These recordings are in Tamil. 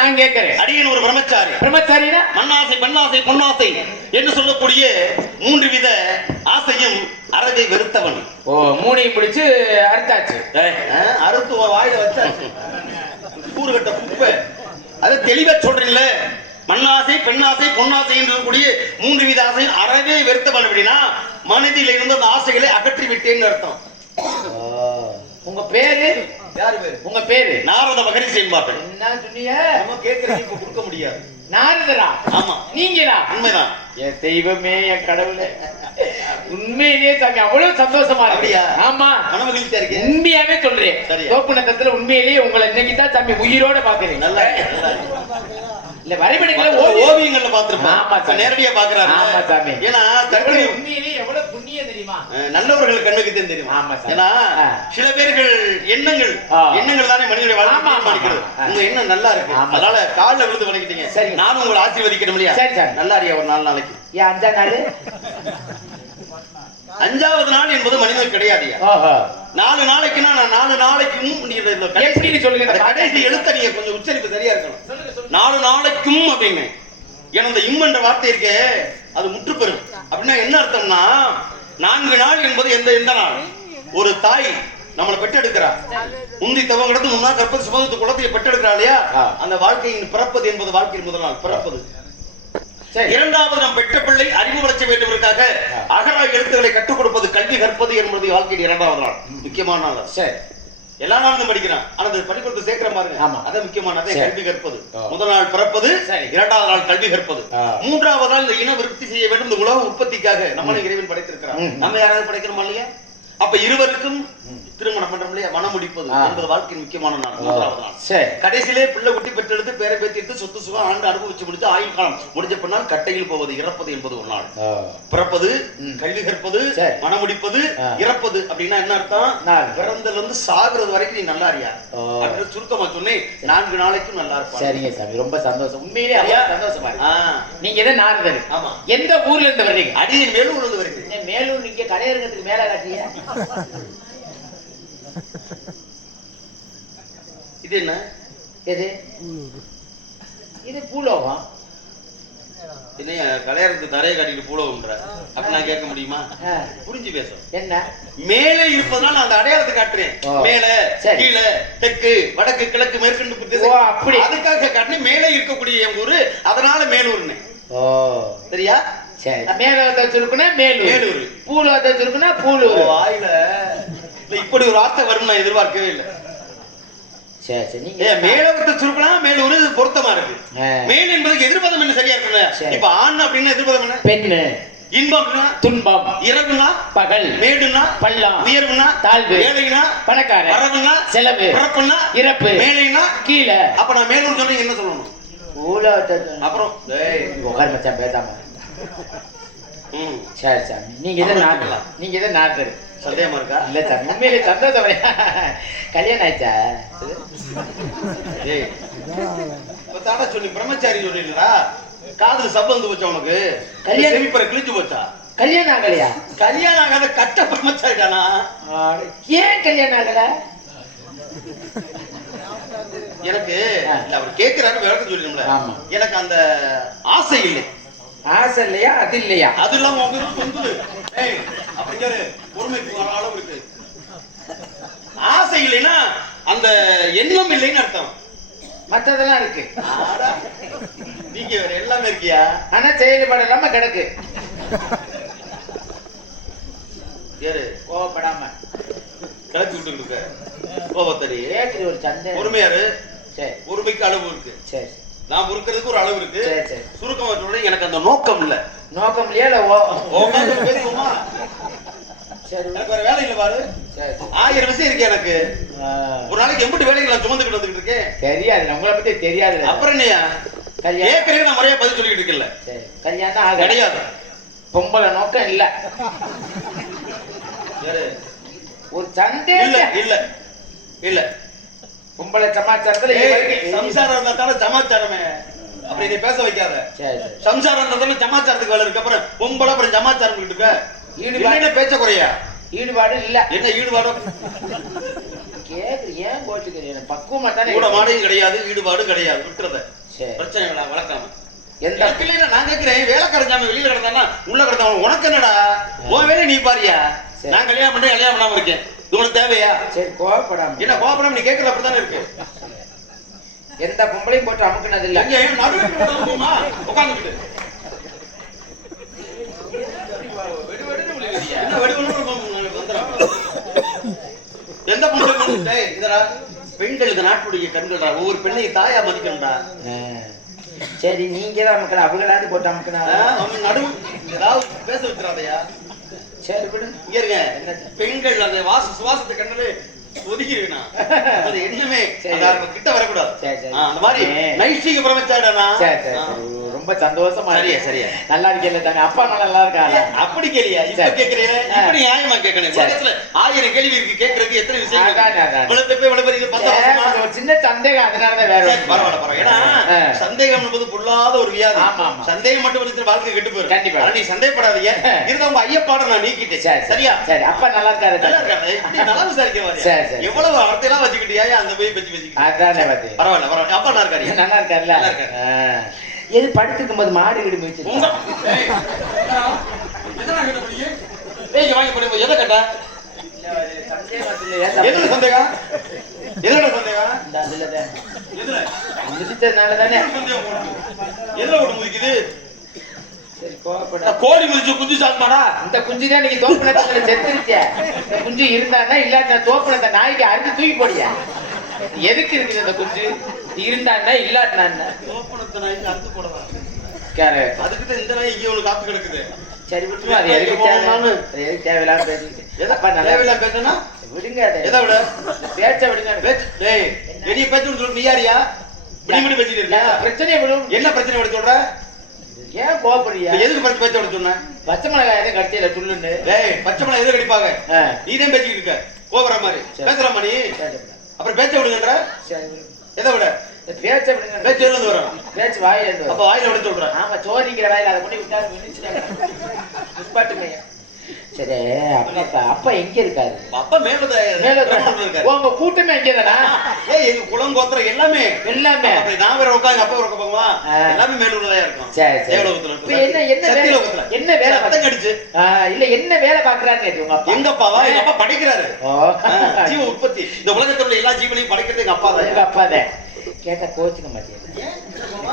நான் கேட்கிறேன். அடியன் ஒரு பிரம்மச்சாரி. பிரம்மச்சாரினா மண்ணாசை, பெண்ணாசை, பொன்னாசை என்று சொல்லக்கூடிய 3 வித ஆசையும் அறவை வெறுத்தவன். ஓ, மூணையும் பிடிச்சு அறுத்தாச்சு. அறுத்து வாயில வச்சாச்சு. கூறுகட்ட குப்பை. அதை தெளிவா சொல்றீங்களே. மண்ணாசை, பெண்ணாசை, பொன்னாசை என்று சொல்லக்கூடிய 3 வித ஆசை அறவே வெறுத்தவன். அப்படின்னா மனதில் இருந்த அந்த ஆசைகளை அகற்றி விட்டேன்னு அர்த்தம். உங்க பேரு? யாரு பேரு? உங்க பேரு? நாரத மகரிஷி என்பார்கள். என்ன சொன்னீங்க? நம்ம கேட்கறது இப்ப கொடுக்க முடியாது. நாரதரா? ஆமா. நீங்களா? உண்மைதான். என் தெய்வமே, என் கடவுளே, உண்மையிலேயே சாமி அவ்வளவு சந்தோஷமா அப்படியா? ஆமா, மன மகிழ்ச்சியா இருக்கு. உண்மையாவே சொல்றேன். தோப்புநத்தத்துல உண்மையிலேயே உங்களை இன்னைக்கு தான் சாமி உயிரோட பாக்குறேன். நல்லா இல்ல வரைபடங்கள ஓவியங்கள்ல பாத்துருப்போம். ஆமா சாமி, நேரடியா பாக்குறாரு. ஆமா சாமி. ஏன்னா உண்மையிலேயே எவ்வளவு புண்ணியம் தெரியுமா? நல்லவர்கள் கண்ணுக்கு தான் தெரியும். ஆமா சாமி. ஏன்னா சில பேர்கள் எண்ணங்கள் தானே மனிதனுடைய வாழ்க்கை தீர்மானிக்கிறது. உங்க எண்ணம் நல்லா இருக்கு, அதனால கால்ல விழுந்து வணங்கிட்டீங்க. சரி, நானும் உங்களை ஆசீர்வதிக்கணும் இல்லையா? சரி சார். நல்லா இருக்கியா? ஒரு 4 நாளைக்கு. ஏன் 5ஆம் நாள்? 5வது நாள் என்பது மனிதனுக்கு கிடையாதுயா. 4 நாளைக்குன்னா நான் 4 நாளைக்கும் எப்படி சொல்லுங்க? கடைசி எழுத்த நீங்க கொஞ்சம் உச்சரிப்பு சரியா இருக்கணும். 4 நாளைக்கும் அப்படின்னு ஏன்னா இந்த என்ற வார்த்தை இருக்கே அது முற்றுப்பெறும். அப்படின்னா என்ன அர்த்தம்னா 4 நாள் என்பது எந்த நாள்? ஒரு தாய் நம்மளை பெற்றெடுக்கிறா, முந்தி தவம் கிடந்து முன்னா கற்பது சுமந்து குளத்தை பெற்றெடுக்கிறா இல்லையா? அந்த வாழ்க்கையின் பிறப்பது என்பது வாழ்க்கையின் முதல் நாள் பிறப்பது. இரண்டாவது நாம் பெற்ற பிள்ளை அறிவு வளர்ச்சி வேண்டுவதற்காக அகரா எழுத்துக்களை கற்றுக் கொடுப்பது, கல்வி கற்பது என்பது வாழ்க்கையின் 2வது நாள், முக்கியமான நாள். சரி, எல்லா நாளும் படிக்கிறான், ஆனா பள்ளிக்கூடத்தை சேர்க்கிற பாருங்க, அதான் முக்கியமானது. கல்வி கற்பது முதல் நாள் பிறப்பது, 2வது நாள் கல்வி கற்பது, 3வது நாள் இந்த இன விருத்தி செய்ய வேண்டும். இந்த உலக உற்பத்திக்காக நம்மளை இறைவன் படைத்திருக்கிறான். நம்ம யாராவது படைக்கிறோமா இல்லையா? அப்ப இருவருக்கும் திருமணம் பண்றோம் இல்லையா? மனம் முடிப்பது என்பது வாழ்க்கையின் முக்கியமான நாள், 3வது நாள். கடைசியிலே பிள்ளை குட்டி பெற்றெடுத்து பேரை பேத்திட்டு சொத்து சுகம் ஆண்டு அனுபவிச்சு முடிச்சு ஆயுள் காலம் முடிஞ்ச பின்னால் கட்டையில் போவது, இறப்பது என்பது ஒரு நாள். பிறப்பது, கல்வி கற்பது, மனம் முடிப்பது, இறப்பது. அப்படின்னா என்ன அர்த்தம்? பிறந்ததுல இருந்து சாகுறது வரைக்கும் நீ நல்லா இருக்கியா அப்படின்னு சுருக்கமா சொன்னேன். 4 நாளைக்கும் நல்லா இருப்பா. சரிங்க சாமி, ரொம்ப சந்தோஷம். உண்மையிலேயே சந்தோஷமா. நீங்க எதை நாரதர்? ஆமா. எந்த ஊர்ல இருந்து வர்றீங்க? அடியே மேலூர்ல இருந்து வரீங்க. மேலூர் நீங்க கடையரங்கத்துக்கு மேல காட்டிய இது என்ன? எது இது? பூலோகம். என்ன கடையரங்கத்துக்கு தரையை காட்டிட்டு பூலோகம்ன்ற அப்படி நான் கேட்க முடியுமா? புரிஞ்சு பேசும். என்ன மேலே இருப்பதனால அந்த அடையாளத்தை காட்டுறேன். மேல, கீழே, தெற்கு, வடக்கு, கிழக்கு, மேற்கு, அப்படி அதுக்காக காட்டினேன். மேலே இருக்கக்கூடிய என் ஊரு, அதனால மேலூர்னு. சரியா? சரி, மேலோகத்தை வச்சிருக்குன்னா மேலூர், பூலோகத்தை வச்சிருக்குன்னா பூலூர். வாயில இப்படி ஒரு வார்த்தை வரும் நான் எதிர்பார்க்கவே இல்லை. சரி சரி, நீங்க மேலோகத்தை சுருக்கலாம் மேலூர் பொருத்தமா இருக்கு. மேல் என்பதுக்கு எதிர்பதம் என்ன சரியா இருக்குல்ல? இப்ப ஆண் அப்படின்னா எதிர்பதம் என்ன? பெண்ணு. இன்பம்னா துன்பம், இரவுனா பகல், மேடுனா பள்ளம், உயர்வுனா தாழ்வு, ஏழைனா பணக்காரன், வரவுனா செலவு, பிறப்புனா இறப்பு, மேலைனா கீழே. அப்ப நான் மேலூர் சொன்னீங்க என்ன சொல்லணும்? அப்புறம் உட்கார் மச்சான் பேசாம. சரி சாமி, நீங்க எதை நாட்டலாம்? நீங்க எதை நாட்டுறது? சந்தேகமா இருக்கா? இல்ல சாமி, உண்மையிலே சந்தோஷம். கல்யாணம் ஆயிடுச்சா? தாடா சொல்லி பிரம்மச்சாரி சொல்றீங்களா? காதுல சப்ப வந்து போச்சா உனக்கு? கல்யாணம் செமிப்பற கிழிஞ்சு போச்சா? கல்யாணம் ஆகலையா? கல்யாணம் ஆகாத கட்ட பிரம்மச்சாரி தானா? ஏன் கல்யாணம் ஆகல? எனக்கு இல்ல, அவர் கேட்கிறாரு விளக்கம் சொல்லணும்ல. எனக்கு அந்த ஆசை இல்லை. ஆசை இல்லையா? அது இல்லையா? அது இல்லாம அப்படிங்கிற பொறுமைக்கு அளவு இருக்கு. ஆசை இல்லைன்னா அந்த எண்ணம் இல்லைன்னு அர்த்தம். மற்றதெல்லாம் இருக்கு. நீங்க எல்லாமே இருக்கியா? ஆனா செயல்பாடு இல்லாம கிடக்கு. யாரு கோவப்படாம கிளப்பி விட்டு இருக்க கோபத்தடி ஏற்று ஒரு சண்டை. பொறுமையாரு. சரி, பொறுமைக்கு அளவு இருக்கு. சரி, நான் பொறுக்கிறதுக்கு ஒரு அளவு இருக்கு. சுருக்கமா சொல்றேன், எனக்கு அந்த நோக்கம் இல்ல. நோக்கம் இல்லையா? இல்ல பேசுவோமா? சரி, எனக்கு வேற வேலை இல்ல பாரு. 1000 விஷயம் இருக்கு எனக்கு. ஒரு நாளைக்கு எம்பிட்டு வேலைகளை சுமந்துக்கிட்டு வந்துட்டு இருக்கேன். தெரியாது, உங்களை பத்தி தெரியாது. அப்புறம் என்னையா ஏற்கனவே நான் முறையா பதில் சொல்லிட்டு இருக்கல. கல்யாணம் கிடையாது, பொம்பளை நோக்கம் இல்ல. ஒரு சண்டை இல்ல இல்ல இல்ல. பொம்பளை சமாச்சாரத்துல சம்சாரம் இருந்தா தானே சமாச்சாரமே. அப்படி இதை பேச வைக்காத. சம்சாரம் இருந்தா தானே சமாச்சாரத்துக்கு வேலை இருக்கு. அப்புறம் பொம்பளை அப்புறம் சமாச்சாரம் இருக்க ஈடுபாடு பேச்ச குறையா? ஈடுபாடு இல்ல. என்ன ஈடுபாடு? கேக்குது ஏன் கோச்சுக்கிறீங்க? எனக்கு பக்குவமா தானே கூட மாடையும் கிடையாது, ஈடுபாடு கிடையாது, விட்டுறத. சரி. பிரச்சனை இல்லை, வளர்க்காம. எந்த இல்ல நான் கேட்கிறேன், வேலை கிடைச்சாம வெளியில கிடந்தானா உள்ள கிடந்தவன் உனக்கு என்னடா? உன் வேலையை நீ பாரியா? நான் கல்யாணம் பண்ணி கல்யாணம் பண்ணாம இருக்கேன், இது உனக்கு தேவையா? சரி கோவப்படாம. என்ன கோவப்படாம நீ கேட்கறது அப்படித்தானே இருக்கு. எந்த பொம்பளையும் போட்டு அமுக்குனது இல்ல. உட்காந்துக்கிட்டு எந்த பொம்பளை பெண்கள் இந்த நாட்டுடைய கண்கள்டா, ஒவ்வொரு பெண்ணையும் தாயா மதிக்கணும்டா. சரி நீங்க தான் அமுக்கல, அவங்களாவது போட்டு அமுக்குனா நடு ஏதாவது பேச விட்டுறாதையா. சரி விடு. இங்க இருங்க, பெண்கள் அந்த சுவாசத்தை கண்ணு ஒதுக்கிருக்கா, அது என்னமே கிட்ட வரக்கூடாது. அந்த மாதிரி நைஷ்டிக பிரமச்சாரிடா. ரொம்ப சந்தோஷமா சரியா சரியா நல்லா இருக்கல தானே? அப்பா நல்லா இருக்காங்க. அப்படி கேளியா? இப்ப கேக்குறீங்க, இப்படி நியாயமா கேட்கணும். உலகத்துல 1000 கேள்வி இருக்கு, கேட்கறதுக்கு எத்தனை விஷயம். ஒரு சின்ன சந்தேகம், அதனாலதான் வேற பரவாயில்ல பரவாயில்ல. ஏன்னா சந்தேகம் என்பது பொல்லாத ஒரு வியாதி. சந்தேகம் மட்டும் வந்து வாழ்க்கை கெட்டு போயிடும். கண்டிப்பா நீ சந்தேகப்படாதீங்க. இருந்தா உங்க ஐயப்பாட நான் நீக்கிட்டேன். சரியா? சரி அப்பா நல்லா இருக்காரு. நல்லா இருக்காரு. இப்படி நல்லா விசாரிக்க எவ்வளவு வார்த்தையெல்லாம் வச்சுக்கிட்டியா அந்த போய் வச்சு அதானே பாத்து. பரவாயில்ல பரவாயில்ல. அப்பா நல்லா இருக்காரு. நல்லா இருக்காருல்ல? நல்லா இருக்காரு. எது படுத்துக்கும் போது மாடு கிடு மிச்சு வாங்கி போய் எதை கேட்டா? எதுல சந்தேகம்? எதுல சந்தேகம்? எதுல மிதிச்சதுனால தானே. எதுல ஓட்டு முடிக்குது? சரி கோவப்பட. கோழி முடிச்சு குஞ்சு சாப்பிட்டாடா. இந்த குஞ்சு தான் நீங்க தோப்புனத்துல செத்துருச்சே. இந்த குஞ்சு இருந்தான்னா இல்லாட்ட தோப்புனத்தை நாய்க்கு அறுத்து தூக்கி போடியா. எதுக்கு இருக்குது இந்த குஞ்சு? இருந்தான்னா இல்லாட்டினா தோப்புனத்தை நாய்க்கு அறுத்து போடலாம். அதுக்கு இந்த நாய் இங்க ஒரு காத்து கிடக்குது. சரி விட்டுருவா. அது எதுக்கு தேவையில்லாம பேசிட்டு எதப்பா நல்லா பேசுனா விடுங்க. எதை விட பேச்ச விடுங்க. பெரிய பேச்சு சொல்லு. நீ யாரியா? இப்படி பேசிட்டு இருக்க? பிரச்சனையை விடும். என்ன பிரச்சனை விட சொல்ற? ஏன் கோவப்படுறியா? எதுக்கு பச்சை பேச்ச விட சொன்ன? பச்சை மிளகாய் எதுவும் கடிச்சல சொல்லுன்னு. பச்சை மிளகாய் எதுவும் கடிப்பாங்க? நீதான் பேசிக்கிட்டு இருக்க கோபுற மாதிரி பேசலாமா நீ? அப்புறம் பேச்ச விடுங்கன்ற. எதை விட? பேச்ச விடுங்க. பேச்சு எழுந்து வரும். பேச்சு வாயில இருந்து. அப்ப வாயில விட சொல்றேன். ஆமா சோரிக்கிற வாயில அதை கொண்டு விட்டாரு. சரி அப்பா அப்பா எங்க இருக்காரு? அப்பா மேல இருக்காரு. உங்க கூட்டமே எங்கதானா? எங்க குளம் கோத்திரம் எல்லாமே எல்லாமே நான் வேற உட்காந்து அப்பா உட்க போகுமா? எல்லாமே மேலூர்லதான் இருக்கும். என்ன வேலை கடிச்சு இல்ல என்ன வேலை பாக்குறாரு உங்க அப்பா? எங்க அப்பாவா? எங்க அப்பா படிக்கிறாரு. ஜீவ உற்பத்தி. இந்த உலகத்துல உள்ள எல்லா ஜீவனையும் படிக்கிறது எங்க அப்பா தான். எங்க அப்பா தான். கேட்டா கோச்சுக்க மாட்டேன்.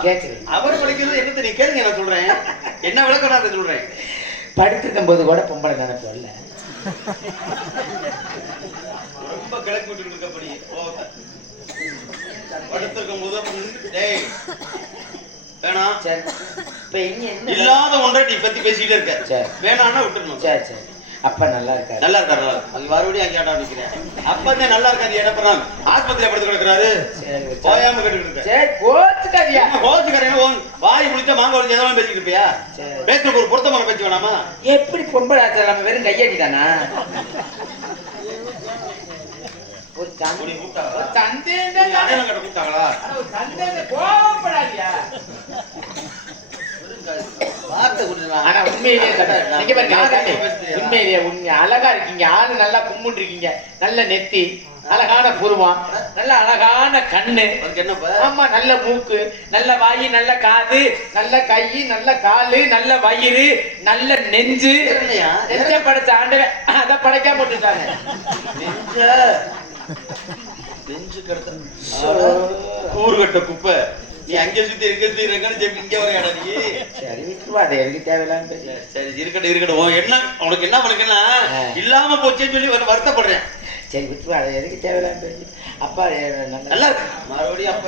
கேக்குறேன். அவர் படிக்கிறது என்னத்தை நீ கேளுங்க, நான் சொல்றேன். என்ன விளக்கம் நான் சொல்றேன். படுத்திருக்கும் போது கூட பொம்பளை நினைப்பு இல்ல. ரொம்ப கிளப்பி விட்டு இருக்கப்படி படுத்திருக்கும் போது வேணாம். சரி இப்ப என்ன இல்லாத ஒன்றை நீ பத்தி பேசிக்கிட்டே இருக்க. வேணான்னா விட்டுருணும். சரி சரி அப்பா நல்லா இருக்காரு. நல்லா இருக்காரு. மறுபடியும் அங்கே ஆட்டா நிக்கிறேன். அப்பா தான் நல்லா இருக்காரு. என்ன பண்ணாங்க? ஆஸ்பத்திரியில படுத்து கிடக்குறாரு. போயாம கேட்டு சரி கோச்சுக்காரியா? கோச்சுக்காரங்க வாய் முடிச்சா மாங்க ஒழிஞ்சு எதாவது பேசிக்கிட்டு இருப்பியா? பேசுறதுக்கு ஒரு பொருத்தமான பேச்சு வேணாமா? எப்படி பொம்பளை ஆச்சு நம்ம வெறும் கையாட்டி தானா? ஒரு சந்தேகம் கூப்பிட்டாங்களா? கோவப்படாதியா? உண்மையிலேயே உண்மை அழகா இருக்கீங்க. ஆளு நல்லா கும்பிட்டு இருக்கீங்க. நல்ல நெத்தி, அழகான புருவம், நல்ல அழகான கண்ணு, ஆமா நல்ல மூக்கு, நல்ல வாயி, நல்ல காது, நல்ல கை, நல்ல காலு, நல்ல வயிறு, நல்ல நெஞ்சு. நெஞ்ச படைச்ச ஆண்டவன் அத படைக்காம போட்டுட்டாங்க. நெஞ்சு கூறுகட்ட குப்பை. நீ அங்கே சுத்தி இங்க வர இடம் நீ. சரி விட்டுருவா. அது எதுக்கு தேவையில்லாம. சரி இருக்கட்டும் இருக்கட்டும். என்ன உனக்கு என்ன பண்ணுக்குன்னா இல்லாம போச்சேன்னு சொல்லி வருத்தப்படுறேன். சரி விட்டுருவா. அது எதுக்கு தேவையில்லாம பேசி. அப்பா நல்லா இருக்கு. மறுபடியும் அப்ப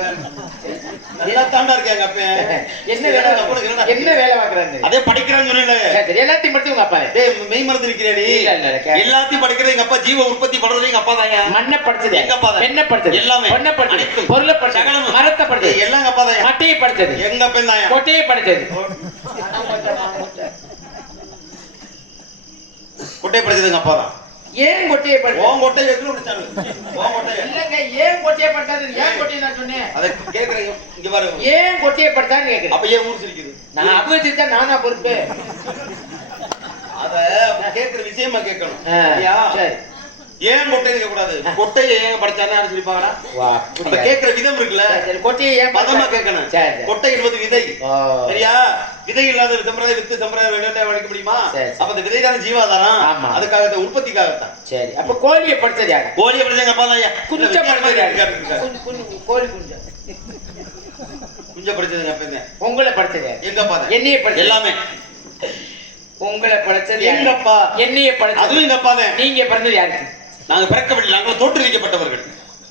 நல்லா தாண்டா இருக்காங்க. அப்ப என்ன வேலை என்ன வேலை பாக்குறாங்க? அதே படிக்கிறான்னு சொன்னீங்க. எல்லாத்தையும் படிச்சு உங்க அப்பா மெய் மறந்து நிக்கிறேடி. எல்லாத்தையும் படிக்கிறது எங்க அப்பா. ஜீவ உற்பத்தி பண்றது எங்க அப்பா தான். மண்ணை படிச்சது எங்க அப்பா தான். என்ன படிச்சது? எல்லாமே பொண்ணை படிச்சது, பொருளை படிச்சது, மரத்தை படிச்சது, எல்லாம் எங்க அப்பா தான். மட்டையை படிச்சது எங்க அப்பா தான். கொட்டையை படிச்சது. கொட்டையை படிச்சது எங்க அப்பா தான். ஏன் கொட்டையை படிச்சது? ஓன் கொட்டையை எதுல படிச்சாங்க? ஓன் கொட்டையை இல்லங்க. ஏன் கொட்டையை படிச்சாரு? ஏன் கொட்டையை நான் சொன்னேன். அத கேக்குறீங்க. இங்க பாரு. ஏன் கொட்டையை படிச்சான்னு கேக்குறேன். அப்ப ஏன் ஊர் சிரிக்குது? நான் அபூர்த்திட்டா நானா பொறுப்பு? அத கேக்குற விஷயமா கேட்கணும். சரி ஏன் கொட்டை இருக்க கூடாது? கொட்டையை ஏன் படைச்சானே யாரும் சொல்லிப்பாங்களா? அப்ப கேக்குற விதம் இருக்குல்ல, கொட்டையை ஏன் பதமா கேட்கணும். கொட்டை என்பது விதை, சரியா? விதை இல்லாத சம்பிரதாய வித்து சம்பிரதாய வளர்க்க முடியுமா? அப்ப அந்த விதை தானே ஜீவாதாரம், அதுக்காக உற்பத்திக்காகத்தான். சரி, அப்ப கோழியை படைச்சது யாரு? கோழியை படைச்சது எங்க அப்பா தான். குஞ்ச கோழி குஞ்ச குஞ்ச படைச்சது அப்ப உங்களை படைச்சது எங்க அப்பா தான். என்னைய படைச்சது எல்லாமே உங்களை படைச்சது எங்க அப்பா. என்னைய படைச்சது அதுவும் எங்க அப்பா தான். நீங்க பிறந்தது யாருக்கு? நாங்க பிறக்கவில்லை, நாங்கள் தோற்றுவிக்கப்பட்டவர்கள்.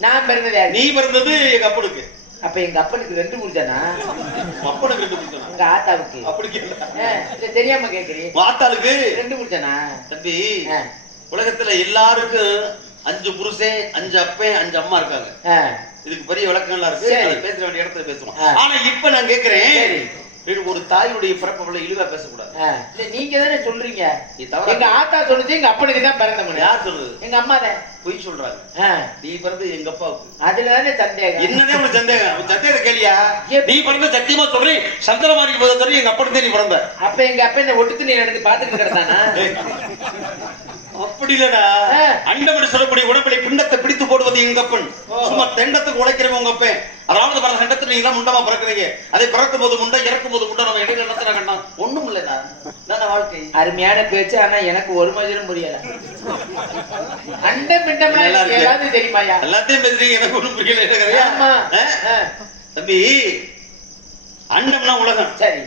நான் பிறந்தது யாரு? நீ பிறந்தது எங்க அப்பனுக்கு. அப்ப எங்க அப்பனுக்கு 2 முடிச்சானா? அப்பனுக்கு 2 முடிச்சானா? எங்க ஆத்தாவுக்கு. அப்படி இல்ல தெரியாம கேக்குறீ. ஆத்தாளுக்கு 2 முடிச்சானா? தம்பி, உலகத்துல எல்லாருக்கும் 5 புருஷன், 5 அப்பன், 5 அம்மா இருக்காங்க. இதுக்கு பெரிய விளக்கங்கள்லாம் இருக்கு, அது பேச வேண்டிய இடத்துல பேசுவோம். ஆனா இப்ப நான் கேக்குறேன், ஒரு தாயுடைய பிறப்பை இழிவா பேசக்கூடாது. இல்ல நீங்க தானே சொல்றீங்க. எங்க ஆத்தா சொல்லுது எங்க அப்பனுக்கு தான் பிறந்தவன். யார் சொல்றது? எங்க அம்மா தான். பொய் சொல்றாங்க. நீ பிறந்து எங்க அப்பாவுக்கு. அதுலதானே சந்தேகம். என்னதே ஒரு சந்தேகம்? சந்தேகத்தை கேளியா? நீ பிறந்த சத்தியமா சொல்றேன், சந்திரமாரிக்கு போத சொல்லி எங்க அப்பனுக்கு நீ பிறந்த. அப்ப எங்க அப்பா என்ன ஒட்டுத்து நீ எடுத்து பாத்துக்கிட்டு கிடந்தானா? அப்படி இல்லடா, அண்டமடி சொல்லக்கூடிய உடம்பலை பிண்டத்தை பிடித்து போடுவது எங்க அப்பன். சும்மா தெண்டத்துக்கு உழைக்கிறவங்க உங்க அப்பன். அதாவது பல சண்டத்துல நீங்க தான் முண்டமா பிறக்கிறீங்க. அதை பிறக்கும் போது முண்டை, இறக்கும் போது முண்டை. நம்ம இடையில என்ன கண்டான்? ஒண்ணும் இல்லடா, வாழ்க்கை. அருமையான பேச்சு, ஆனா எனக்கு ஒரு மஜரும் புரியல. அண்டம் பிண்டம்னா எல்லாரும் தெரியுமாயா? எல்லாத்தையும் பேசுறீங்க, எனக்கு ஒண்ணும் புரியல. தம்பி, அண்டம்னா உலகம். சரி,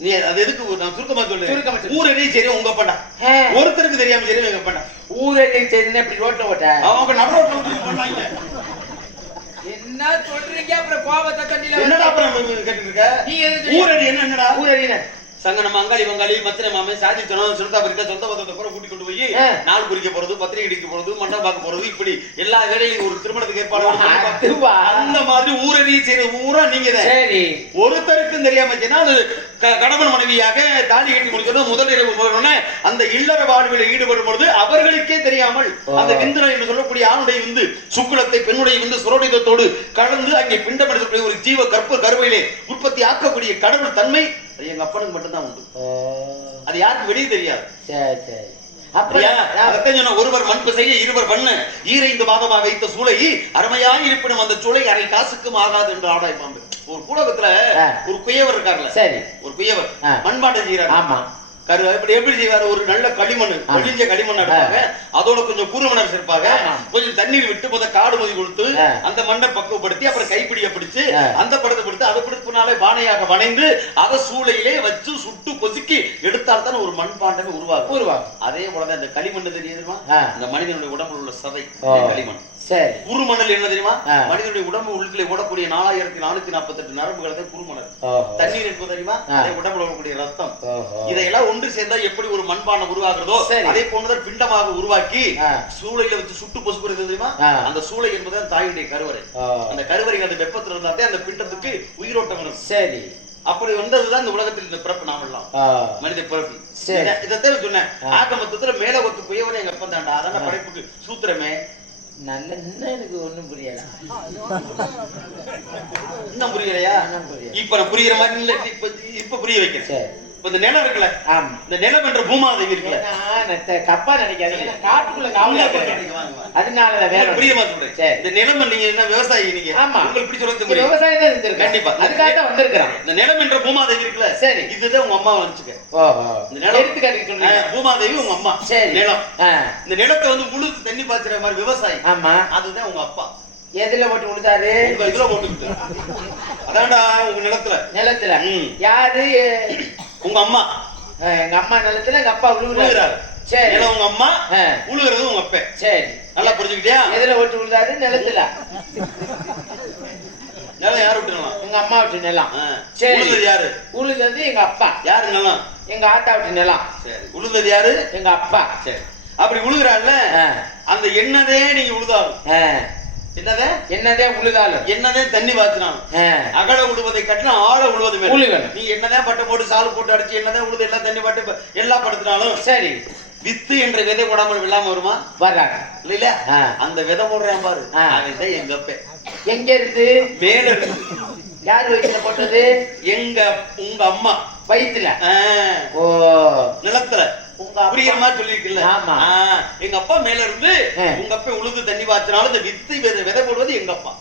நீ அது எதுக்கு நான் சுருக்கமா சொல்றேன். ஊரே சரி உங்க அப்பா ஒருத்தருக்கு தெரியாம சரி எங்க அப்பா. ஊரே சரி அப்படி ரோட்ல ஓட்ட அவங்க நடு ரோட்ல ஓட்டுறாங்க. என்ன சொல்றீங்க? அப்புறம் கோவத்தை தண்ணில என்னடா அப்புறம் கேட்டுட்டு இருக்க? நீ ஊரே என்னடா? ஊரே சங்கனம், அங்காளி வங்காளி, மத்திர மாமே, சாதித்தனம், சுல்தா பறிக்க, சொந்த பந்தத்தை கூட கூட்டி கொண்டு போய் நாள் குறிக்க போறது, பத்திரிகை அடிக்க போறது, மண்டபம் பார்க்க போறது, இப்படி எல்லா வேலையிலும் ஒரு திருமணத்துக்கு ஏற்பாடு. அந்த மாதிரி ஊரடி செய்யறது ஊரா நீங்க தான். ஒருத்தருக்கும் தெரியாம அது கணவன் மனைவியாக தாலி கட்டி முடிக்கிறது முதல் இரவு போறோம்னா அந்த இல்லற வாழ்வில் ஈடுபடும் பொழுது அவர்களுக்கே தெரியாமல் அந்த விந்துரை என்று சொல்லக்கூடிய ஆணுடைய விந்து சுக்குலத்தை பெண்ணுடைய விந்து சுரோடிதத்தோடு கலந்து அங்கே பிண்டமெடுக்கக்கூடிய ஒரு ஜீவ கற்ப கருவையிலே உற்பத்தி ஆக்கக்கூடிய கடவுள் தன்மை எங்க அப்பனுக்கு மட்டும்தான் உண்டு. அது யாருக்கும் வெளியே தெரியாது. ஒருவர் மண்பு செய்ய இருவர் பண்ண ஈரைந்து மாதமாக வைத்த சூளை அருமையாக இருப்பினும் அந்த சூளை அரை காசுக்கும் ஆகாது என்று ஆடாய் பாம்பு. ஒரு கூடகத்துல ஒரு குயவர் இருக்காருல்ல, சரி, ஒரு குயவர் மண்பாண்டம் செய்யறாரு. ஆமா, எப்படி செய்வாரு? ஒரு நல்ல களிமண், ஒளிஞ்ச களிமண் எடுப்பாங்க, அதோட கொஞ்சம் குறுமணர் சேர்ப்பாங்க, கொஞ்சம் தண்ணீர் விட்டு போத காடு மதி கொடுத்து அந்த மண்ணை பக்குவப்படுத்தி அப்புறம் கைப்பிடிய பிடிச்சு அந்த படத்தை பிடித்து அதை பிடிப்புனாலே பானையாக வணைந்து அதை சூளையிலே வச்சு சுட்டு கொசுக்கி எடுத்தால் தான் ஒரு மண்பாண்டமே உருவாகும். அதே போலதான் இந்த களிமண் தெரியுமா? இந்த மனிதனுடைய உடம்புல உள்ள சதை களிமண். குறுமணல் என்ன தெரியுமா? மனிதனுடைய உடம்பு உள்ளே ஓடக்கூடிய 4448 நரம்புகள் தான் குறுமணல். தண்ணீர் என்பது தெரியுமா? உடம்புல ஓடக்கூடிய ரத்தம். இதையெல்லாம் ஒன்று சேர்ந்தா எப்படி ஒரு மண்பானை உருவாகிறதோ அதே போன்றதான் பிண்டமாக உருவாக்கி சூளையில வச்சு சுட்டு பொசுக்குறது தெரியுமா? அந்த சூளை என்பதுதான் தாயுடைய கருவறை. அந்த கருவறை அந்த வெப்பத்தில் இருந்தாலே அந்த பிண்டத்துக்கு உயிரோட்டம் வரும். சரி, அப்படி வந்ததுதான் இந்த உலகத்தில் இந்த பிறப்பு நாமெல்லாம் மனித பிறப்பு. இதைத்தான் சொன்னேன், ஆகமத்துல மேல ஒத்து புயவனே எங்க அப்பன் தாண்டா. அதான படைப்புக்கு சூத்திரமே. நல்ல எனக்கு ஒண்ணும் புரியல. இன்னும் புரியலையா? இப்ப நான் புரியுற மாதிரி இல்ல, இப்ப புரிய வைக்கிறேன். இந்த நிலம் இருக்குல்ல, இந்த நிலம் என்ற பூமாதேவி இருக்குல்ல, தப்பா நினைக்காதீங்க, காட்டுக்குள்ள காவலா அதனால வேற புரியமா சொல்றேன். இந்த நிலம் நீங்க என்ன விவசாயி, நீங்க உங்களுக்கு இப்படி சொல்றது விவசாயம் தான் இருந்திருக்கு. கண்டிப்பா அதுக்காக தான் வந்திருக்கிறேன். இந்த நிலம் என்ற பூமாதேவி இருக்குல்ல, சரி, இதுதான் உங்க அம்மா வச்சுக்க. இந்த நிலம் எடுத்துக்காட்டு சொன்னீங்க, பூமாதேவி உங்க அம்மா. சரி, நிலம், இந்த நிலத்தை வந்து முழுத்து தண்ணி பாய்ச்சுற மாதிரி விவசாயி. ஆமா, அதுதான் உங்க அப்பா. எதுல போட்டு உழுதாரு? உங்க இதுல போட்டு. அதான்டா உங்க நிலத்துல யாரு? உங்க அம்மா. எங்க அம்மா நிலத்துல எங்க அப்பா உழுகுறாரு. சரி, உங்க அம்மா உழுகுறது உங்க அப்பா. சரி, நல்லா புரிஞ்சுக்கிட்டியா? எதுல ஓட்டு உழுதாரு? நிலத்துல. நிலம் யாரு விட்டுலாம்? எங்க அம்மா விட்டு நிலம். சரி, உழுது யாரு? உழுது எங்க அப்பா. யாரு நிலம்? எங்க ஆத்தா விட்டு நிலம். சரி, உழுது யாரு? எங்க அப்பா. சரி, அப்படி உழுகுறான்ல, அந்த என்னதே நீங்க உழுதாலும் என்னதே உழுதாலும் என்னதே தண்ணி பாய்ச்சினாலும் அகல உழுவதை கட்டினா ஆழ உழுவது மேல நீ என்னதான் பட்டை போட்டு சால் போட்டு அடிச்சு என்னதான் உழுது எல்லாம் தண்ணி பாட்டு எல்லாம் படுத்தினாலும் சரி, வித்து என்ற விதை போடாமல் விழாம வருமா? வராங்க இல்ல. அந்த விதை போடுறேன் பாரு, அவன் எங்க அப்ப. எங்க இருந்து? மேல இருந்து. யார் வயிற்றுல போட்டது? உங்க அம்மா வயிற்றுல. ஓ, நிலத்துல உங்க அப்பா- புரியுற மாதிரி சொல்லிருக்குல்ல. ஆமா. எங்க அப்பா மேல இருந்து உங்க அப்பா உழுது தண்ணி பாய்ச்சினாலும் இந்த வித்து விதை போடுவது எங்க அப்பா.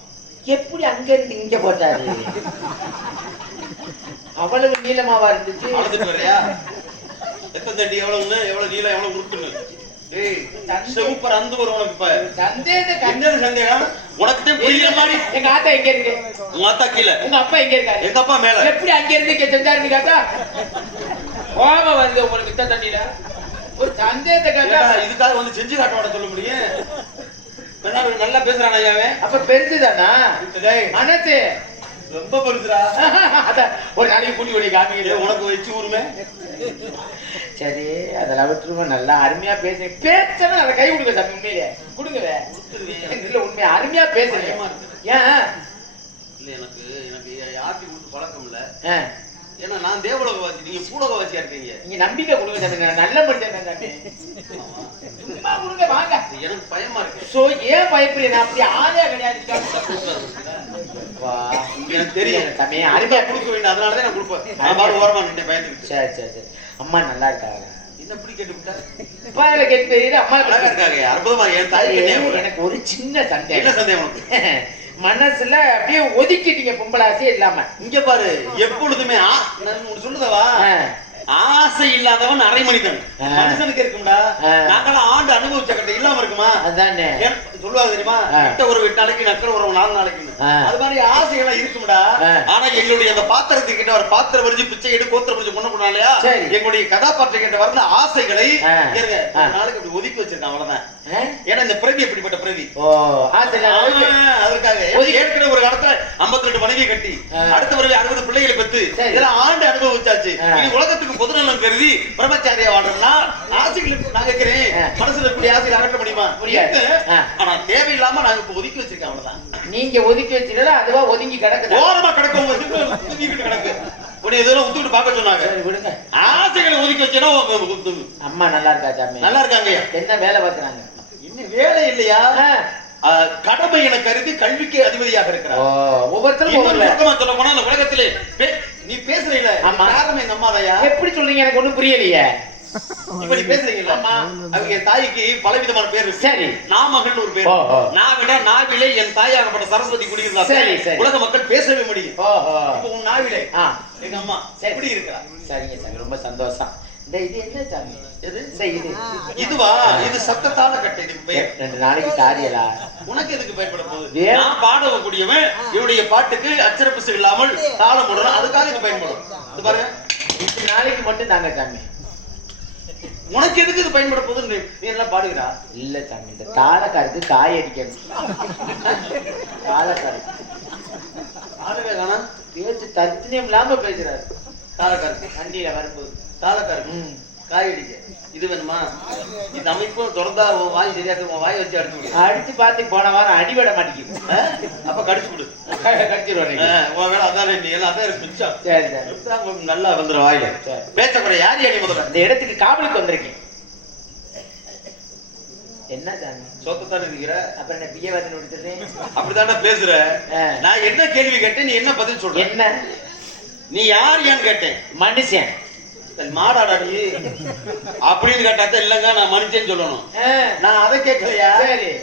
எப்படி அங்க இருந்து இங்க போட்டாரு? அவ்வளவு நீளமாவா இருந்துச்சு? அளந்துட்டு வரையா? எத்தனை தண்டி எவ்வளவுன்னு, எவ்வளவு நீளம், எவ்வளவு உருட்டுன்னு. ஏய், சூப்பர் அந்து வரும் உனக்கு. இப்ப சந்தேகம் என்ன சந்தேகம்? உனக்கு தான் புரியுற மாதிரி. எங்க ஆத்தா எங்க இருக்கு? உங்க ஆத்தா கீழே, உங்க அப்பா எங்க இருக்காரு? எங்க அப்பா மேல. எப்படி அங்க இருந்து இங்க செஞ்சாருன்னு கேட்டா கோபம் வருது உங்களுக்கு. இத்த தண்ணியில ஒரு சந்தேகத்தை கேட்டா இதுக்காக வந்து செஞ்சு காட்ட மாட்ட சொல்ல முடியும். நல்லா பேசுறான் ஐயாவே. அப்ப பெருசுதானா மனசு? ரொம்ப பெருசுரா. ஒரு நாளைக்கு கூட்டி ஓடி காமிக்க உனக்கு வச்சு ஊருமே. சரி, அதெல்லாம் விட்டுருவோம். நல்லா அருமையா பேசுறேன். பேசணும் அதை கை கொடுங்க சாமி. உண்மையிலே கொடுங்க. இல்ல உண்மையா அருமையா பேசுறேன். ஏன் இல்ல எனக்கு யார்ட்டி கொடுத்து பழக்கம் இல்ல. ஆஹ் ஏன்னா நான் தேவலோக வாசி, நீங்க பூலோக வாசியா இருக்கீங்க. நீங்க நம்பிக்கை கொடுங்க சாமி. நான் நல்ல மனுஷன் சாமி. சும்மா கொடுங்க வாங்க. எனக்கு பயமா இருக்கு. சோ ஏன் பயப்படுறீங்க? நான் அப்படி ஆளே கிடையாது. எனக்கு தெரியும் சாமி அருமையா கொடுக்க வேண்டாம். அதனாலதான் நான் கொடுப்பேன். நான் பாரு ஓரமா நின்று பயந்துக்கிட்டு. சரி சரி சரி. அம்மா நல்லா இருக்காங்க. என்ன இப்படி கேட்டு விட்டா? அப்பா கேட்டு தெரியுது. அம்மா அழகா இருக்காங்க. அற்புதமா. என் தாய் எனக்கு ஒரு சின்ன சந்தேகம். என்ன சந்தேகம் உனக்கு? மனசுல அப்படியே ஒதுக்கிட்டீங்க பொம்பளை ஆசையே இல்லாம. இங்க பாரு, எப்பொழுதுமே சொல்லுதவா, ஆசை இல்லாதவன் அரை மனிதன். மனுஷனுக்கு இருக்கும்டா. நாங்களாம் ஆண்டு அனுபவிச்ச கட்ட இல்லாம இருக்குமா? அதானே சொல்லுவாங்க தெரியுமா, கிட்ட ஒரு 8 நாளைக்கு நக்கற ஒரு 4 நாளைக்கு. அது மாதிரி ஆசைகள்லாம் இருக்கும்டா. ஆனா எங்களுடைய அந்த பாத்திரத்துக்கு கிட்ட ஒரு பாத்திரம் வரிஞ்சு பிச்சை எடு கோத்திரம் வரிஞ்சு கொண்டு போனா இல்லையா, எங்களுடைய கதாபாத்திர கிட்ட வர்ற ஆசைகளை நாளைக்கு அப்படி ஒதுக்கி வச்சிருக்கான். அவ்வளவுதான். ஏன்னா இந்த பிறவி எப்படிப்பட்ட பிறவி. அதுக்காக ஏற்கனவே ஒரு காலத்துல 52 மனைவி கட்டி அடுத்த பிறவி 60 பிள்ளைகளை பெற்று இதெல்லாம் ஆண்டு அனுபவிச்சாச்சு. இனி உலகத்துக்கு பொதுநலம் கருதி பிரம்மச்சாரியா வாழ்றோம்னா ஆசைகளுக்கு நான் கேட்கிறேன், மனசுல இப்படி ஆசைகள் அகற்ற முடியுமா? முடியாது. ஆனா தேவையில்லாம நாங்க இப்ப ஒதுக்கி வச்சிருக்கோம். அவ்வளவுதான். நீங்க ஒதுக்கி வச்சிருந்தா அதுவா ஒதுங்கி கிடக்குது. ஓரமா கிடக்கும். கிடக்கு. உடனே இதெல்லாம் உத்துட்டு பார்க்க சொன்னாங்க. விடுங்க. ஆசைகளை ஒதுக்கி வச்சேன்னா அம்மா நல்லா இருக்கா சாமி? நல்லா இருக்காங்க. என்ன வேலை பார்க்கறாங்க? இன்னும் வேலை இல்லையா? கடமை என கருதி கல்விக்கு அதிபதியாக இருக்கிறார். ஒவ்வொருத்தரும் சொல்ல போனா இந்த உலகத்திலே நீ பேசுறீல காரணம் எங்க அம்மாதையா. எப்படி சொல்றீங்க? எனக்கு ஒண்ணும் புரியலையே. இப்ப நீ பேசுறீங்கல்ல, அவங்க தாய்க்கு பலவிதமான பேர் இருக்கு. சரி, நாமகன் ஒரு பேர். நாவிலே என் தாயாகப்பட்ட சரஸ்வதி குடியிருந்தா உலக மக்கள் பேசவே முடியும். இப்ப உன் நாவிலே எங்க அம்மா எப்படி இருக்கா? சரிங்க சாமி, ரொம்ப சந்தோஷம். இது என்ன சாமி? இதுவா? இது சத்தத்தால கட்ட. இதுக்கு பெயர் 2 நாளைக்கு காரியலா. உனக்கு எதுக்கு பயப்பட போகுது? நான் பாடக்கூடியவன் என்னுடைய பாட்டுக்கு அச்சரப்பிசு இல்லாமல் தாளம் போடணும். அதுக்காக இது பயன்படும். இது பாருங்க, 2 நாளைக்கு மட்டும் தாங்க சாமி. உனக்கு எதுக்கு இது பயன்பட போகுது? நீ எல்லாம் பாடுகிறா? இல்ல சாமி, இந்த தாளக்காருக்கு காய் அடிக்கணும். தாளக்காருக்கு ஆளுவே காணா, பேச்சு தர்த்தனியம் இல்லாம பேசுறாரு. தாளக்காருக்கு வண்டியில வரும்போது தாளக்காருக்கு காய் அடிக்க இது வேணுமா? இந்த அமைப்பும் திறந்தா வாய் தெரியாது. வாய் வச்சு அடிச்சு பார்த்து போன வாரம் அடிபட மாட்டேங்குது. அப்ப கடிச்சு விடு. கடிச்சிருவாங்க. அதான் நீ எல்லாம் அதான் மிச்சம். நல்லா வந்துடும் வாயில. பேசக்கூட யாரு அடி முதல்ல இந்த இடத்துக்கு காவலுக்கு வந்திருக்கேன். என்ன தானே சொத்தத்தானே இருக்கிற? அப்புறம் என்ன பிஏ வந்து எடுத்துறேன்? அப்படித்தானே பேசுற. நான் என்ன கேள்வி கேட்டேன், நீ என்ன பதில் சொல்ற? என்ன நீ யார் ஏன்னு கேட்டேன். மனுஷன் மாடாடா நீ அப்படின்னு கேட்டாத்த இல்லங்க நான் மனுஷன் சொல்லணும். நான் அதை கேட்கலையா?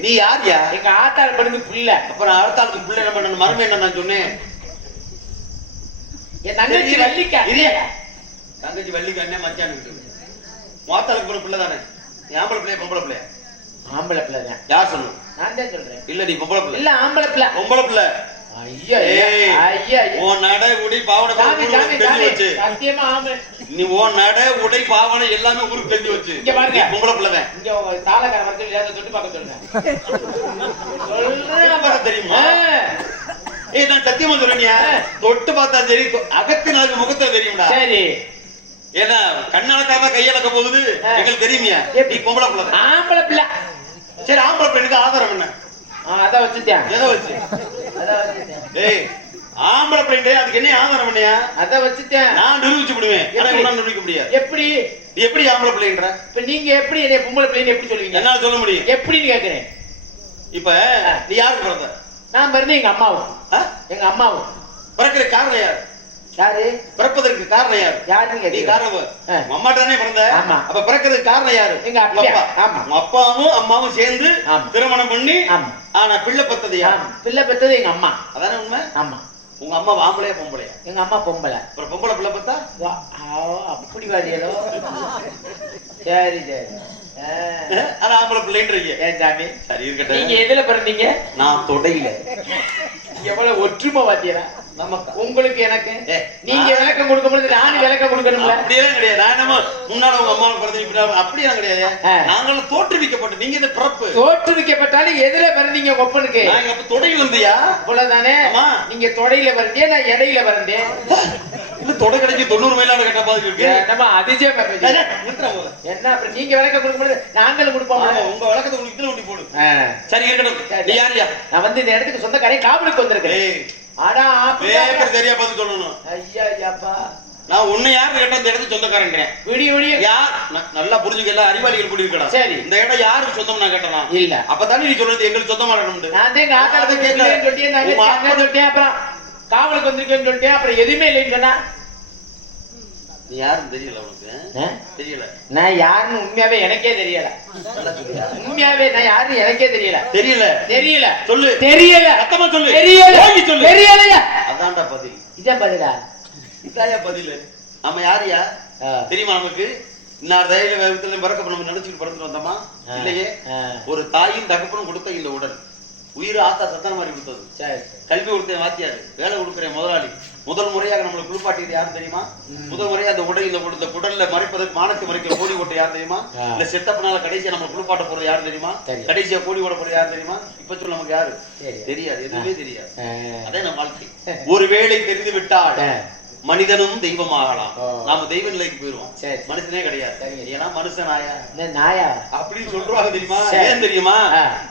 நீ யார்யா? எங்க ஆத்தாள் படுந்து புள்ள. அப்புறம் ஆத்தாளுக்கு புள்ள என்ன பண்ணணும்? மருமை என்ன நான் சொன்னேன்? என் தங்கச்சி வள்ளிக்கா. தங்கச்சி வள்ளிக்கா என்ன மச்சானுக்கு மாத்தாளுக்கு போன பிள்ளை தானே. ஆம்பளை பிள்ளைய பொம்பளை பிள்ளையா? ஆம்பளை பிள்ளை தான். யார் சொல்லணும்? நான் தான் சொல்றேன். இல்ல நீ பொம்பளை பிள்ளை. இல்ல ஆம்பளை பிள்ளை. பொம்பளை பிள்ளை. ஐயா ஐயா உன் நட உடை பாவனை தெரிஞ்சு வச்சு. சத்தியமா ஆம்பளை. நீ உன் நட உடை பாவனை எல்லாமே ஊருக்கு தெரிஞ்சு வச்சு. இங்க பாருங்க, பொம்பளை பிள்ளை தான். இங்க தாளக்கார வந்து ஏதாவது தொட்டு பார்க்க சொல்றேன். சொல்றேன் தெரியுமா? ஏய் நான் சத்தியமா சொல்றேன்யா, தொட்டு பார்த்தா சரி, அகத்தினால முகத்துல தெரியும்டா. சரி, ஏன்னா கண்ணாலக்காக கையளக்க போகுது எங்களுக்கு தெரியுமியா? நீ பொம்பளை பிள்ளை. ஆம்பளை பிள்ளை. சரி, ஆம்பளை பிள்ளைக்கு ஆதாரம் என்ன? அதான் வச்சுட்டேன். எதை வச்சு? ஏய் ஆம்பளை பிள்ளை அதுக்கு என்ன ஆதாரம் என்னையா? அத வச்சுட்டேன். நான் நிரூபிச்சு விடுவேன். ஆனா நிரூபிக்க முடியாது. எப்படி? நீ எப்படி ஆம்பளை பிள்ளைன்ற? இப்ப நீங்க எப்படி என்ன பொம்பளை பிள்ளைன்னு எப்படி சொல்லுவீங்க? என்னால சொல்ல முடியும். எப்படின்னு கேக்குறேன். இப்ப நீ யாருக்கு பிறந்த? நான் பிறந்த எங்க அம்மாவும். எங்க அம்மாவும். பிறக்கிற காரணம் யார்? யாரு பிறப்பதற்கு காரணம் யாரு? யாருன்னு நீ கேட்டீங்க. காரணம் அம்மா தானே பிறந்த. ஆமா. அப்ப பிறக்கிறதுக்கு காரணம் யாரு? எங்க அப்பா. ஆமா. உங்க அப்பாவும் அம்மாவும் சேர்ந்து ஆமா. திருமணம் பண்ணி ஆமா. ஆனா பிள்ளை பெத்தது யாரு? பிள்ளை பெத்தது எங்க அம்மா. அதானே உண்மை. ஆமா. உங்க அம்மா ஆம்பளையா பொம்பளையா? எங்க அம்மா பொம்பளை. அப்புறம் பொம்பளை பிள்ளை பெத்தா அப்படி வாதியலோ. சரி சரி. ஆனா ஆம்பளை பிள்ளைன்றீங்க. ஏன் சாமி சரி இருக்கட்டும். நீங்க எதுல பிறந்தீங்க? நான் தொடையில. எவ்வளவு ஒற்றுமை வாத்தியரா நமக்கு உங்களுக்கு எனக்கு. நீங்க விளக்கம் கொடுக்கும் பொழுது நானும் விளக்கம் கொடுக்கணும்ல. அப்படியெல்லாம் கிடையாது. நான் என்னமோ முன்னால உங்க அம்மா பிறந்தீங்க அப்படியெல்லாம் கிடையாது. நாங்களும் தோற்றுவிக்கப்பட்ட நீங்க இந்த பிறப்பு தோற்றுவிக்கப்பட்டாலும் எதுல பிறந்தீங்க? கொப்பனுக்கு நாங்க அப்ப தொடையில இருந்தியா? அவ்வளவுதானே. நீங்க தொடையில பிறந்தே நான் இடையில பிறந்தேன். இல்ல தொடை கிடைச்சி 90 மைலான கட்ட மாதிரி இருக்கு. நம்ம அதிசயம் என்ன அப்புறம் நீங்க விளக்கம் கொடுக்கும் பொழுது நாங்களும் கொடுப்போம். உங்க விளக்கத்தை உங்களுக்கு இதுல ஊட்டி போடு. சரி இருக்கட்டும். நீ யாரியா? நான் வந்து இந்த இடத்துக்கு சொந்தக்காரன் காவலுக்கு வந்திருக்கேன். ஆடா பேப்பர் சரியா பார்த்து சொல்லணும். ஐயா ஐயாப்பா நான் உன்னை யாரு கேட்டா இந்த இடத்துக்கு சொந்தக்காரன் விடிய விடிய யார் நல்லா புரிஞ்சுக்க. எல்லா அறிவாளிகள் கூடி இருக்கடா. சரி இந்த இடம் யாருக்கு சொந்தம் நான் கேட்டேனா? இல்ல அப்பதானே நீ சொல்றது எங்களுக்கு சொந்தமா இருக்கணும். நான் தான் ஆக்காரத்தை கேட்கலன்னு சொல்லிட்டேன். நான் சொல்லிட்டேன். அப்புறம் காவலுக்கு வந்திருக்கேன்னு சொல்லிட்டேன். அப்புறம் எதுவுமே இல்லைன்னு சொன்னா நீ யாருன்னு தெரியல உனக்கு? தெரியல. நான் யாருன்னு உண்மையாவே எனக்கே தெரியல. உண்மையாவே நான் யாருன்னு எனக்கே தெரியல. தெரியல தெரியல சொல்லு. தெரியல சத்தமா சொல்லு. தெரியல சொல்லு. தெரியலையா? அதான்டா பதில். இதான் பதிலா? இதாயா பதில். ஆமா யாரியா தெரியுமா நமக்கு? நான் ரயில்வே விபத்துல பிறக்க நம்ம நினைச்சுட்டு பிறந்துட்டு வந்தோமா? இல்லையே. ஒரு தாயும் தகப்பனும் கொடுத்த இந்த உடல் உயிர் ஆத்தா சத்தன மாதிரி கொடுத்தது. கல்வி கொடுத்த வாத்தியாரு, வேலை கொடுக்குறேன் முதலாளி, முதல் முறையாக நம்மளை குளிப்பாட்டியது யாரும் தெரியுமா? முதல் முறையா அந்த உடை இந்த குடல்ல மறைப்பதற்கு மானத்தை மறைக்கிற கோடி ஓட்ட யார் தெரியுமா? இல்ல செட்டப்னால கடைசியா நம்ம குளிப்பாட்ட போறது யாரு தெரியுமா? கடைசியா கோடி ஓட போறது யாரு தெரியுமா? இப்ப சொல்ல நமக்கு யாரு தெரியாது. எதுவுமே தெரியாது. அதே நம்ம வாழ்க்கை. ஒருவேளை தெரிந்து விட்டால் மனிதனும் தெய்வமாகலாம். நாம தெய்வ நிலைக்கு போயிருவோம். மனுஷனே கிடையாது. ஏன்னா மனுஷன் நாயா அப்படின்னு சொல்றாங்க தெரியுமா? ஏன் தெரியுமா?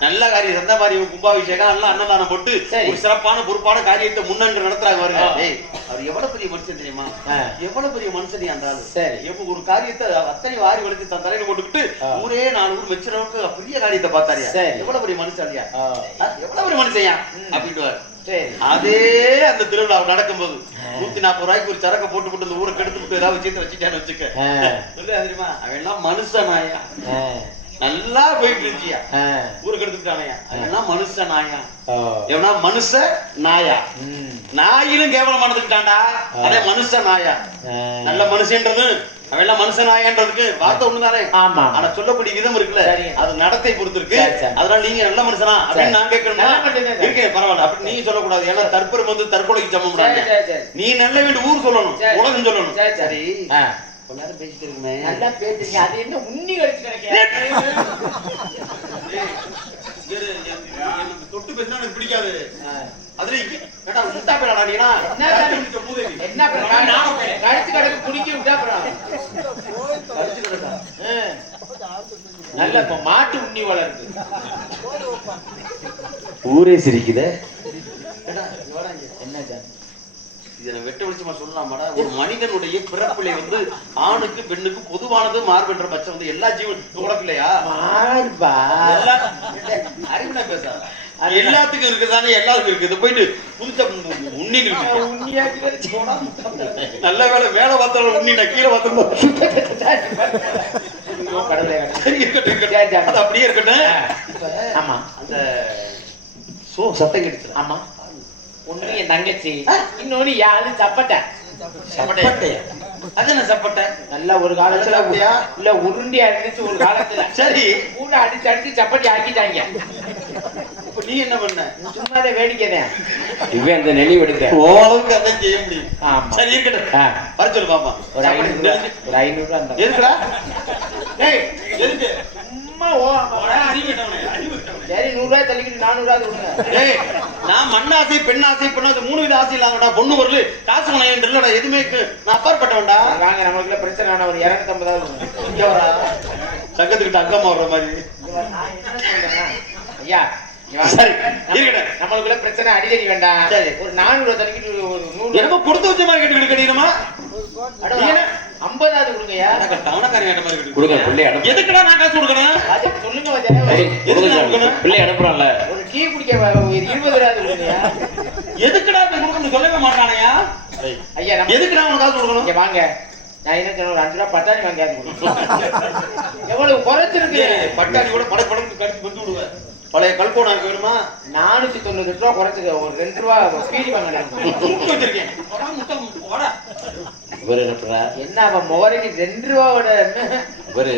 நல்ல காரியம் சந்த மாதிரி கும்பாபிஷேகம் நல்லா அன்னதானம் போட்டு ஒரு சிறப்பான பொறுப்பான காரியத்தை முன்னன்று நடத்துறாங்க பாருங்க. அவர் எவ்வளவு பெரிய மனுஷன் தெரியுமா? எவ்வளவு பெரிய மனுஷன் அந்த ஆளு. ஒரு காரியத்தை அத்தனை வாரி வலித்து தன் தலையில போட்டுக்கிட்டு ஊரே 4 ஊர் வச்சிருக்க பெரிய காரியத்தை பார்த்தாரியா? எவ்வளவு பெரிய மனுஷன்யா? எவ்வளவு பெரிய மனுஷன்யா அப்படின்ட்டு. அதே அந்த திருவிழா நடக்கும்போது 140 ரூபாய்க்கு ஒரு சரக்க போட்டு இந்த ஊரை கெடுத்துட்டு ஏதாவது விஷயத்த வச்சுட்டான்னு வச்சுக்க தெரியுமா? அவன் எல்லாம் மனுஷனாயா? நல்லா போயிட்டு இருந்துச்சியா? ஊரை கெடுத்துட்டானயா? அவன் எல்லாம் மனுஷனாயா? எவனா மனுஷ நாயா? நாயிலும் கேவலமானதுக்கிட்டான்டா. அதே மனுஷ நாயா? நல்ல மனுஷன்றது அவன் எல்லாம் மனுஷனாயன்றதுக்கு வார்த்தை ஒண்ணுதானே. ஆனா சொல்லக்கூடிய விதம் இருக்குல்ல, அது நடத்தை பொறுத்து இருக்கு. அதனால நீங்க நல்ல மனுஷனா அப்படின்னு நான் கேட்கணும். இருக்கேன் பரவாயில்ல அப்படி நீங்க சொல்லக்கூடாது. ஏன்னா தற்பெரும் வந்து தற்கொலைக்கு சமம். நீ நல்ல வேண்டிய ஊர் சொல்லணும், உலகம் சொல்லணும். சரி கொஞ்ச பேசிட்டு இருக்குமே. நல்லா பேசுறீங்க. அது என்ன உண்ணி கடிச்சு கிடைக்க தொட்டு பேசினா எனக்கு பிடிக்காது. அதுல கேட்டா முட்டா பேடா நீனா என்ன கடிச்சு கிடக்கு குடிக்க விட்டா அப்புறம் கடிச்சு கிடக்கா நல்ல மாட்டு உண்ணி வளருது. ஊரே சிரிக்குதே. என்ன இதை வெட்ட வெளிச்சமா சொல்லலாமாடா? ஒரு மனிதனுடைய பிறப்பிலை வந்து ஆணுக்கு பெண்ணுக்கு பொதுவானது மார்பென்ற பட்சம் வந்து எல்லா ஜீவன் உனக்கு இல்லையா? மார்பா அறிவுனா பேச எல்லாத்துக்கும் இருக்குதானே? எல்லாத்துக்கும் இருக்குது. போயிட்டு புதுச்சா உண்ணி நல்ல வேலை மேல பார்த்தாலும் உண்ணி நான் கீழே பார்த்து அப்படியே இருக்கட்டும். ஆமா அந்த சத்தம் கிடைச்சு. ஆமா ஒண்ணு என் தங்கச்சி, இன்னொன்னு யாரு சப்பட்டை. அது என்ன சப்பட்டை? நல்லா ஒரு காலத்துல இல்ல உருண்டியா இருந்துச்சு ஒரு காலத்துல. சரி கூட அடிச்சு அடிச்சு சப்பட்டி ஆக்கிட்டாங்க. இப்ப நீ என்ன பண்ண? சும்மாதான் வேடிக்கைதான். இவன் அந்த நெளிவு எடுக்க ஓளுக்கு அதான் செய்ய முடியும். சரி இருக்கட்டும். வர சொல்லு பாப்பா. ஒரு 500 ரூபா எதுக்குடா? ஏய் எதுக்கு? சரி 100 ரூபாய் தள்ளிக்கிட்டு 400 ரூபாய் கொடுங்க. நான் மண்ணாசை பெண்ணாசை பண்ணது 3 வித ஆசை இல்லாமடா. பொண்ணு பொருள் காசு பணம் இல்லடா. எதுவுமே நான் அப்பாற்பட்டவன்டா. வாங்க நமக்குள்ள பிரச்சனை. நான் ஒரு 250 சங்கத்துக்கிட்ட அங்கம்மா வர்ற மாதிரி. ஐயா சரி நம்மளுக்குள்ள பிரச்சனை அடிக்கடி வேண்டாம். ஒரு 400 ரூபாய் தள்ளிக்கிட்டு ஒரு 100 என்னமோ கொடுத்து வச்ச மாதிரி கேட்டு கட்டிடுமா? 50 கொடுங்கயா. டவுனக்காரன் கேட்ட மாதிரி கொடுங்க. பிள்ளை அனுப்பு. எதுக்குடா நான் காசு கொடுக்கணும்? அது சொல்லுங்க வச்சா. பிள்ளை அனுப்புறோம்ல. ஒரு டீ குடிக்க 20 ரூபாய் கொடுங்கயா. எதுக்குடா இப்ப கொடுக்கணும் சொல்லவே மாட்டானயா? ஐயா நம்ம எதுக்கு நான் உனக்கு காசு கொடுக்கணும்? இங்க வாங்க. நான் என்ன சொன்ன, ஒரு 5 ரூபா பட்டாணி வாங்கியாது. எவ்வளவு குறைச்சிருக்கு. பட்டாணி கூட படப்படம்னு கடிச்சு கொண்டு விடுவேன். பழைய கல்போனா வேணுமா? 490 ரூபா குறைச்சிருக்கு. ஒரு 2 ரூபா பீடி வாங்கலாம். வச்சிருக்கேன். என்ன அவன் முகரைக்கு 2 ரூபாவோட இவரு